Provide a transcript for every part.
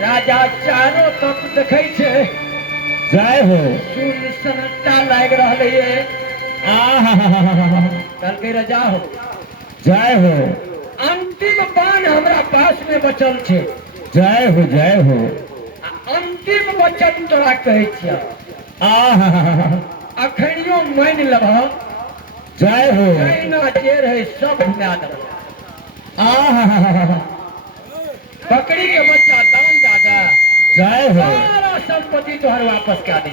राजा चारों तरफ देखै छै, जय हो। सुनसनता लाग रहलै है। कहलकै राजा हो, जय हो। अंतिम बाण हमरा पास में बचल छै। जय हो जय हो। अंतिम वचन तोरा कहै छियै, अखनियो मान लेबह। जय हो। जहिना जे रहै सब घुमा देबह। बकरी के बच्चा दान दादा, जय हो। सारा संपत्ति तोहर वापस करा दे।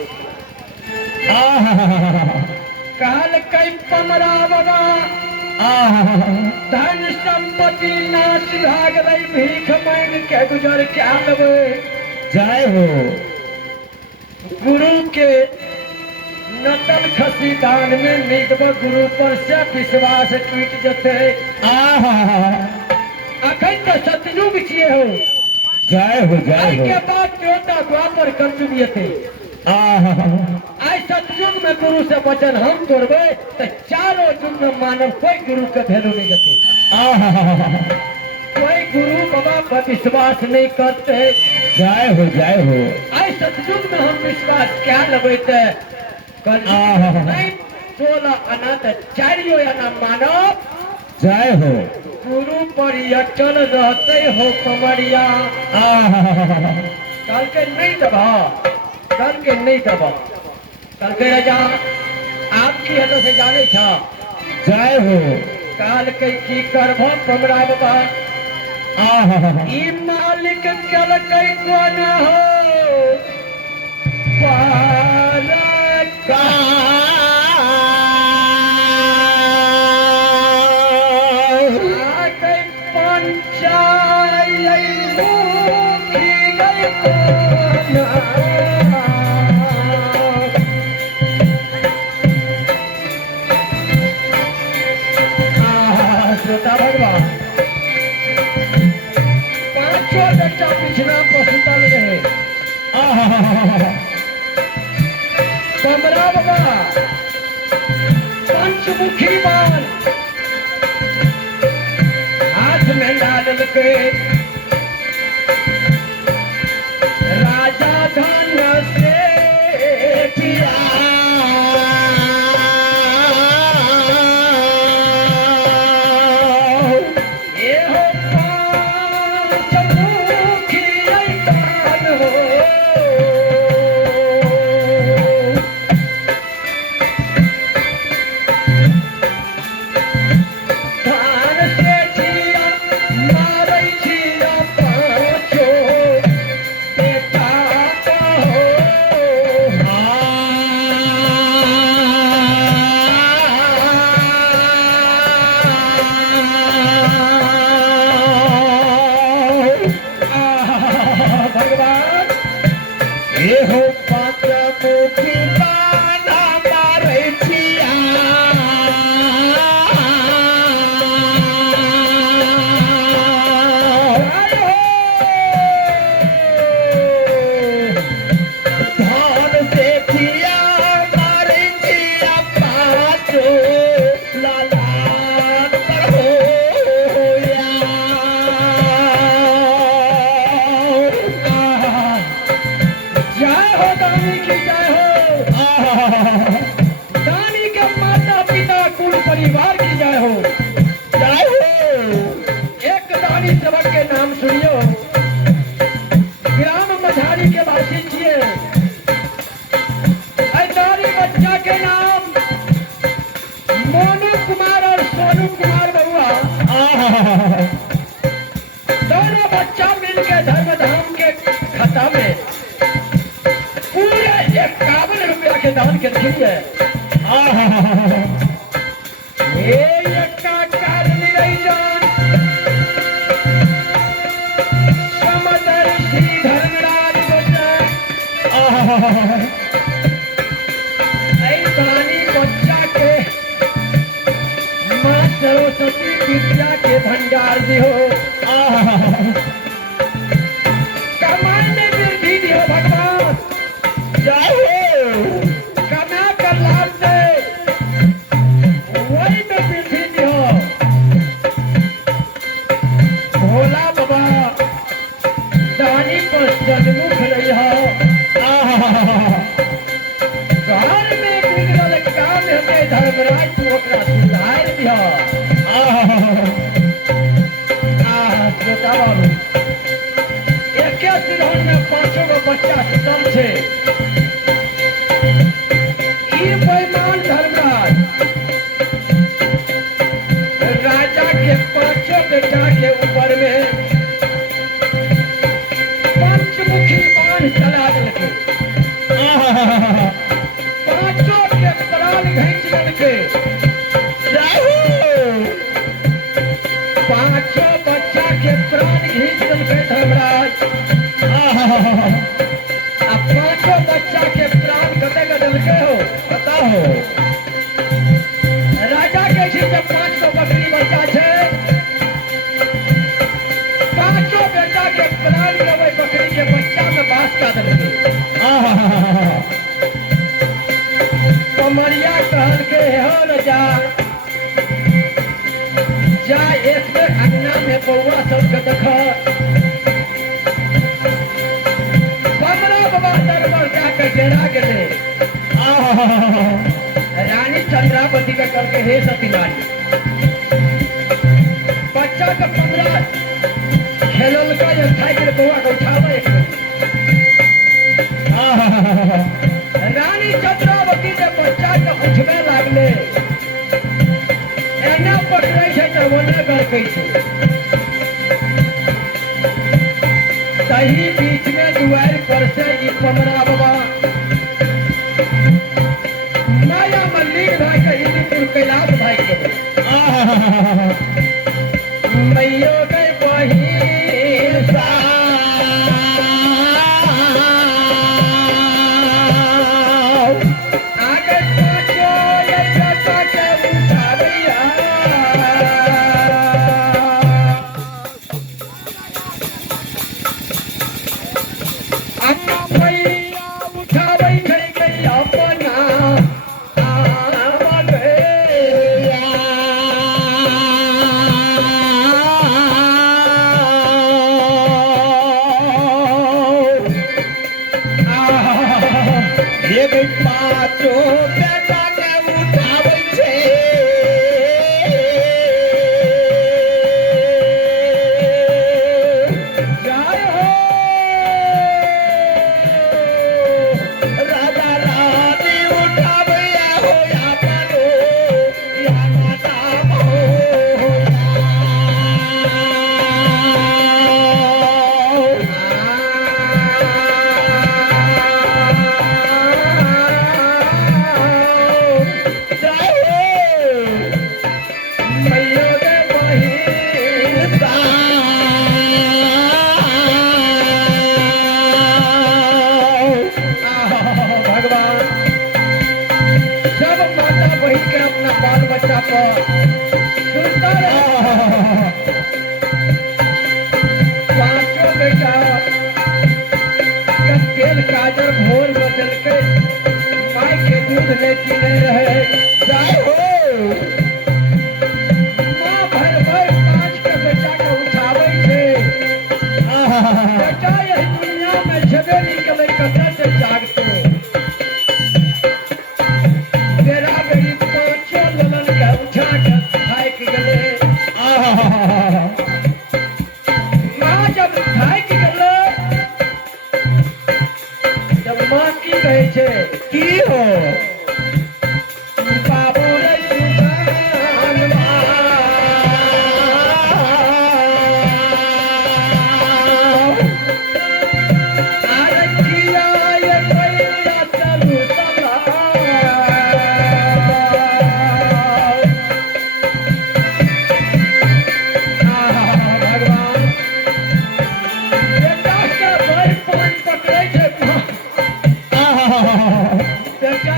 कहलकै पमरा बाबा, धन संपत्ति नाश भए गेलै, भीख मांग के गुजर क्या लेबै। जय हो। गुरु के नकल खसी दान में नहीं देबह, गुरु पर से विश्वास टूट जते। अखन तो सतयुग छिए हो। जय हो जय आई हो। के बाद त्रेता द्वापर कलयुग येते। आई सतयुग में गुरु से वचन हम तोड़बे तो चारों युग में मानव कोई गुरु के वैल्यू नहीं देते। कोई गुरु बाबा पर विश्वास नहीं करते। जय हो जय हो। आई सतयुग में हम विश्वास क्या लेबै ते नहीं 16 आना तो चारियो आना मानव। जय हो। गुरु पर अटल रहते हो कमरिया। कल के नहीं दबा, कल के नहीं दबा। कल के राजा आपकी हद से जाने था। जय हो। काल के की करबो कमरा बाबा। ई मालिक कल के कोन हो पालका। पिछड़ा पसुतल रहे। कमरा बाबा पंचमुखी बाण हाथ में डाल के राजा धन से पिया। ये हो पंचमुखी बाण हो। धान से छिया मारै छिया पाँचो बेटा हो। भगवान ये हो पंचमुखी बाण मारै छिया। धन से छिया मारै छिया पाँचो लालान पर होया। जय हो दानी की जय हो। दानी के माता पिता कुल परिवार की जय हो। जय हो। एक दानी सेवक के नाम सुनियो। ग्राम मझारी के वासी छिए। ऐ दानी बच्चा के नाम मोनू कुमार और सोनू कुमार बउआ। दोनों बच्चा मिलके धर्म धाम के खाता में पूरे 51 रुपया के दान के दिए। ये का कारण नहीं जान समदर्शी धर्मराज बच्चा। ऐ दानी बच्चा के माँ सरस्वती विद्या के भंडार दियो। कमाई में वृद्धि दियो भगवान। जय हो। कमा कर लाभ दे, वही में वृद्धि दियो। सन्मुख रहिया घर में बिगड़ल काम हमें धर्मराज तू ओकरा सुधार दिया श्रोता बाबू एके सिरहन में 5 गो बच्चा सुतल छे ई बेईमान धर्मराज राजा के 5 बेटा के ऊपर में पंचमुखी बाण चला देलकै 5 के प्राण घींच लेलकै जाहो 5 बच्चा के प्राण घींच लेलकै धर्मराज आ 5 बच्चा के प्राण कते के देलकै हो बताओ राजा के छी जब 5 गो बकरी बच्चा छै 5 बेटा के प्राण के वही बकरी के बच्चा में बास का देलकै कमरिया कहलकै हो राजा जा एक बेर अंगना में बौआ सबके देख 15 बाबा दरबार जाके डेरा गेलै रानी चंद्रावती के कहलकै हे सती नारी बच्चा के 15 खेललकै या खाइ के बौआ के उठाबै एक बेर रानी चंद्रावती के बच्चा के उठबे लागले एना पकड़ै छै त ओने गड़कै छै तही बीच में दुआरि पर से ई 15 बाबा माया मल्लिक भाई के हिंदुपुर कैलाश भाई के मैयो गई बही आगे 5 ये बेटा के उठावैया अपना मैया उठाबै छै गई अपना ये गई 5 बेटा के उठाबै छै जय हो राजा रानी उठाबैया हो आपनो या नाम हो मैयो गे बही भगवान सब माता बहन के अपना बाल बच्चा पर सुनता रहे 5 बेटा जब तेल काजर भोर में देलकै माय के दूध ले पीने रहे जय हो माँ भर भर 5 के बेटा के उठाबै छै बेटा यही दुनिया में छबे निकले कतऽ से जागते तेरा गरीब 5 ललन के उठा के थाक गेले माँ जब थाक गेले जब माँ की कहै छै की हो बाबू रे सुल्तान अरे किया ये पैया चलू चला भगवान बेटा के बड़ पान पकड़ै छै बेटा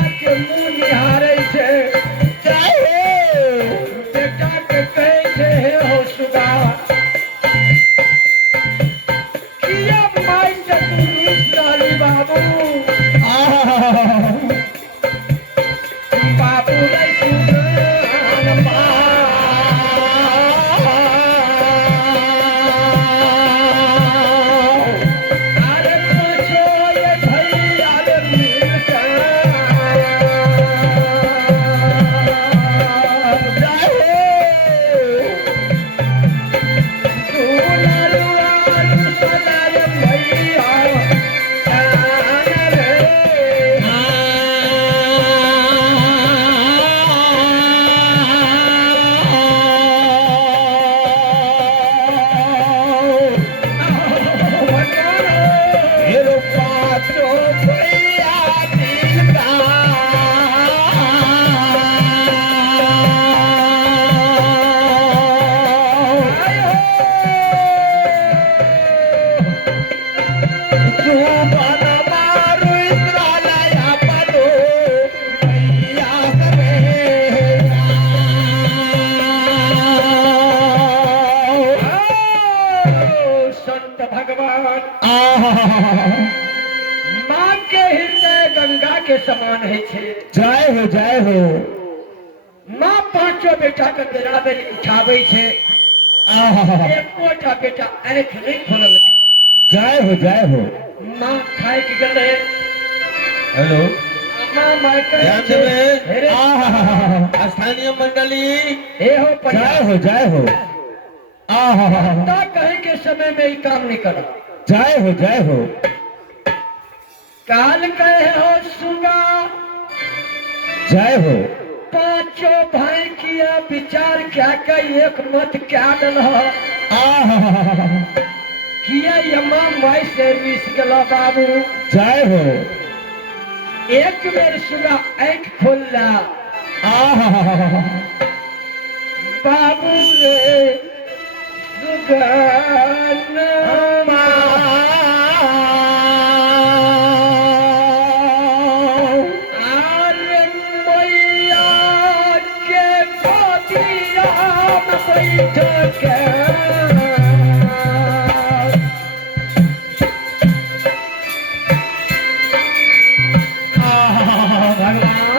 सुबन मारू इंद्रालया पडो मैया सवेरा संत भगवान आहा माँ के हृदय गंगा के समान है छे। जय हो माँ पांचों बेटा के बराबर उठावे छे। आहा एकोटा बेटा आंख नहीं खोलल। जय हो माँ खाए के गले हेलो माँ माय ध्यान कहे देवे आहा स्थानीय मंडली हे हो पढ़ा जय हो आहा ता कहे के समय में ही काम नहीं करा। जय हो काल कहे हो सुगा जय हो पांचों भाई किया विचार क्या कही एक मत क्या डल आहा किया यमा माई से मिस गला बाबू। जय हो एक बेर सुगा आंख खोलला आहा बाबू रे सुगन आरे मैया के गोदिया में बैठ के भगवान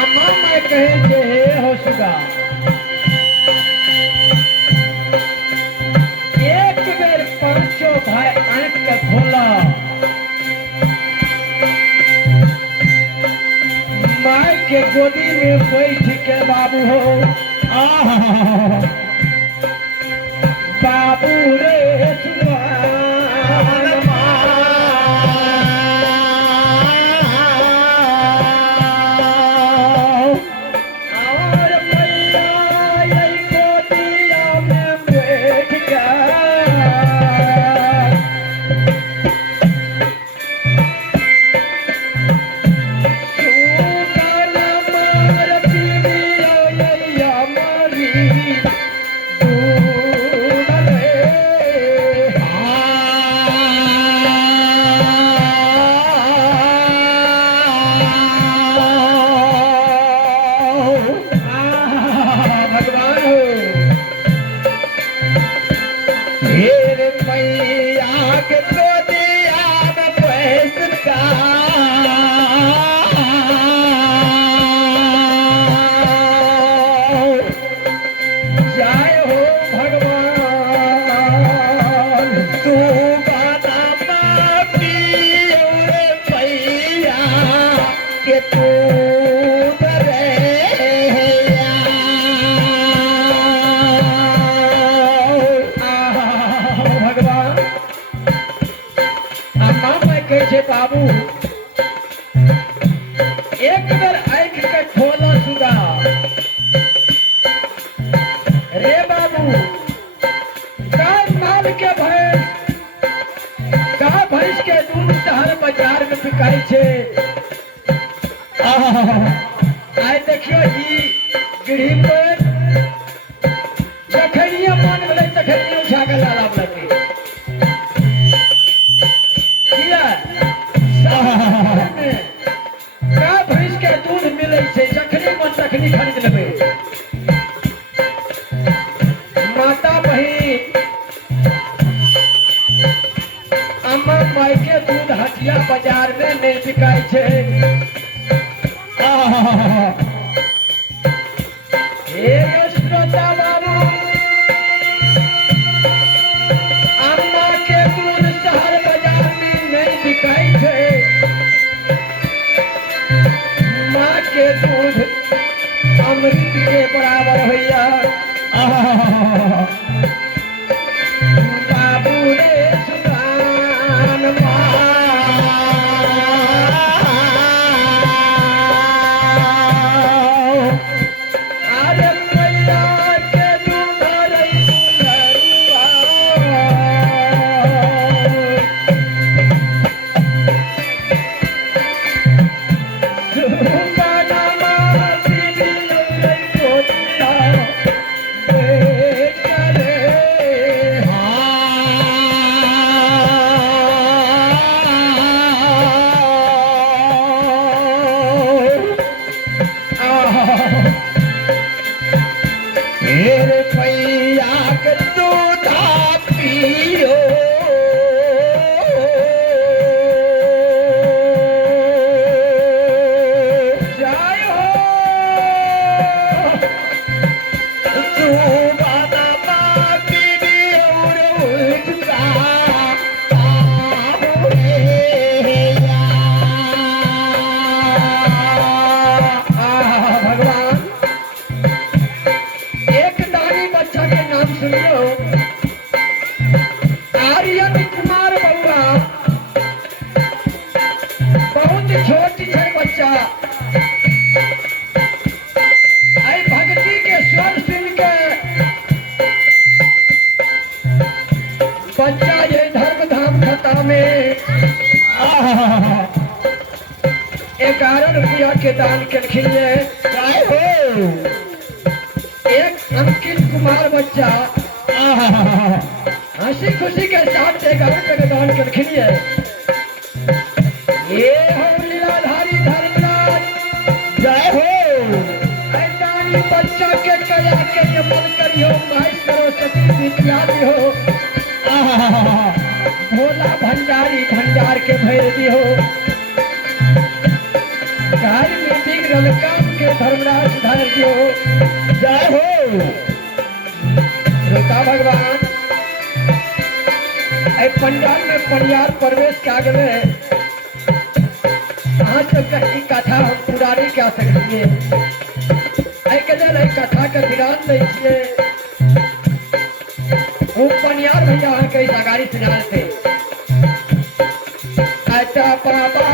अम्मा मैं कहे जे हे हो सुगा एक बेर पांचों भाई आंख के खोला माई के गोदी में बैठ के बाबू हो आहा बाबू रे सुगन और मैया यही गोदिया में बैठ के सुगन मार पीरिया यैया मारी दूध रे। भगवान हो फिर मैया के गोदिया में बैठ का जय हो भगवान तू गाना माटी रे मैया के तू भगवान अम्मा मैं कैसे बाबू एक बेर आंख के खोला सुगा रे बाबू गाय माल के भैंस गाय भैंस के दूध शहर बाजार में बिकाई छे। आइ देखियो ई गिढ़ी पर जखनिया मन भेलै तखनिया उठा के लाला लगे किया गाय भैंस के दूध मिलै छै जखनी मन तखनी खरीद लेबै। माता बहिन अम्मा माई के दूध हटिया बाजार में नहीं बिकाई छे। हे श्रोता बाबू अम्मा के दूध शहर बाजार में नहीं बिकाई छे। माँ के दूध अमृत के बराबर भैया बाबू रे सुल्तान माँ बच्चा ये धर्म धाम खता में 11 रुपया के दान के खिले एक अंकित कुमार बच्चा हंसी खुशी के साथ 11 रुपये के दान के खिले ये हो लीलाधारी धर्मराज जय हो ऐतानी बच्चा के कया के यमन करियो माइस करो सती विद्या हो भोला भंडारी भंडार के भैरवी हो घर में बिगड़ल काम के धर्मराज सुधार दियो जय हो रोता भगवान ऐ पंडाल में परिवार प्रवेश क्या गए आज तक कहीं कथा हम पुरानी क्या सकती है के लेल ऐ कथा के विराम दै छियै वो पनियार भैया है कई सगारी सुना थे अच्छा पापा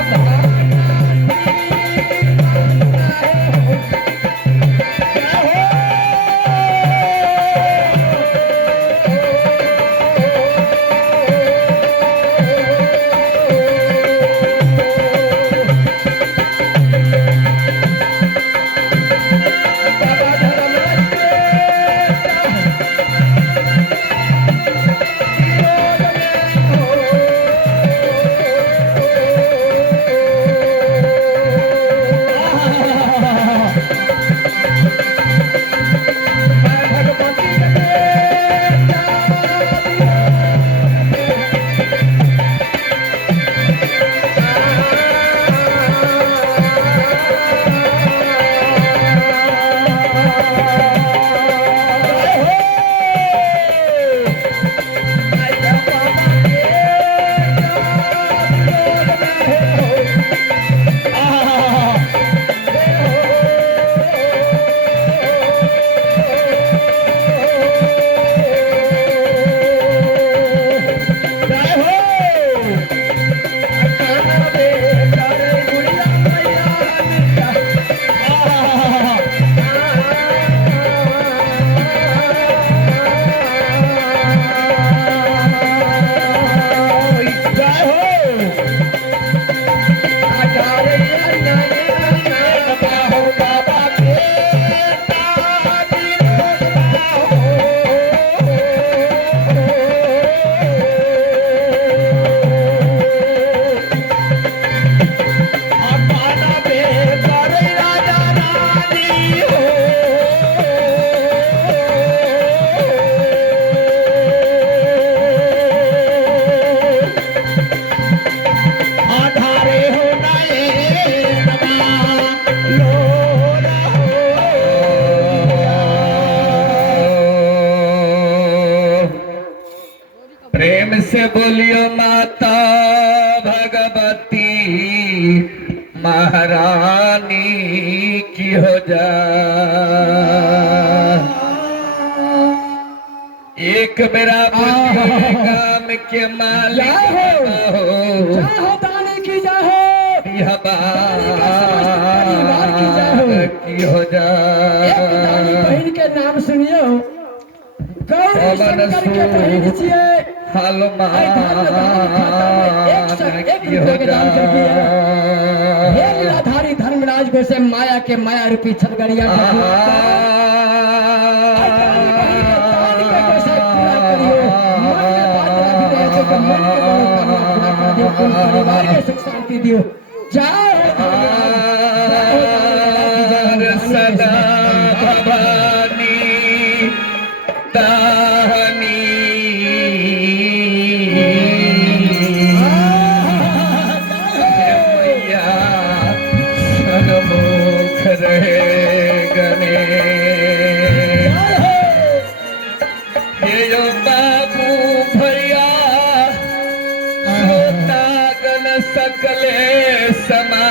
प्रेम से बोलियो माता भगवती महारानी की हो जा। एक मेरा काम के मालिक हो दाने की जाहो यह की हो जा। बहन के नाम सुनियो गौरी शंकर के बहन छिए हलमान की हो जा। हे लीलाधारी धर्मराज को से माया के माया रूपी छलगड़िया परिवार के सुख शांति दियो जाओ सदा भवानी दानी मैया सन्मुख रहे गने ये बाबू भैया होता गन सकले समा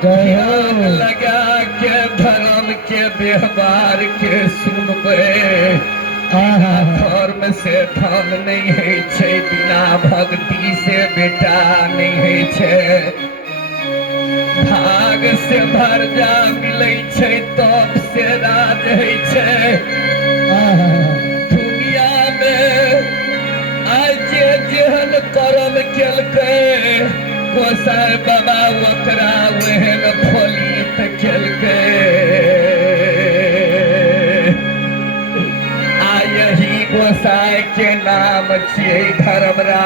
ध्यान लगा के धर्म के व्यवहार के सुनबे। धर्म से धन नहीं है छे, बिना भक्ति से बेटा नहीं है छे। भाग से भरजा मिले छे तब से राज है छे। गोसाई बाबा ओकरा वहन फलित केलकै आ यही गोसाई के नाम छियै धर्मराज।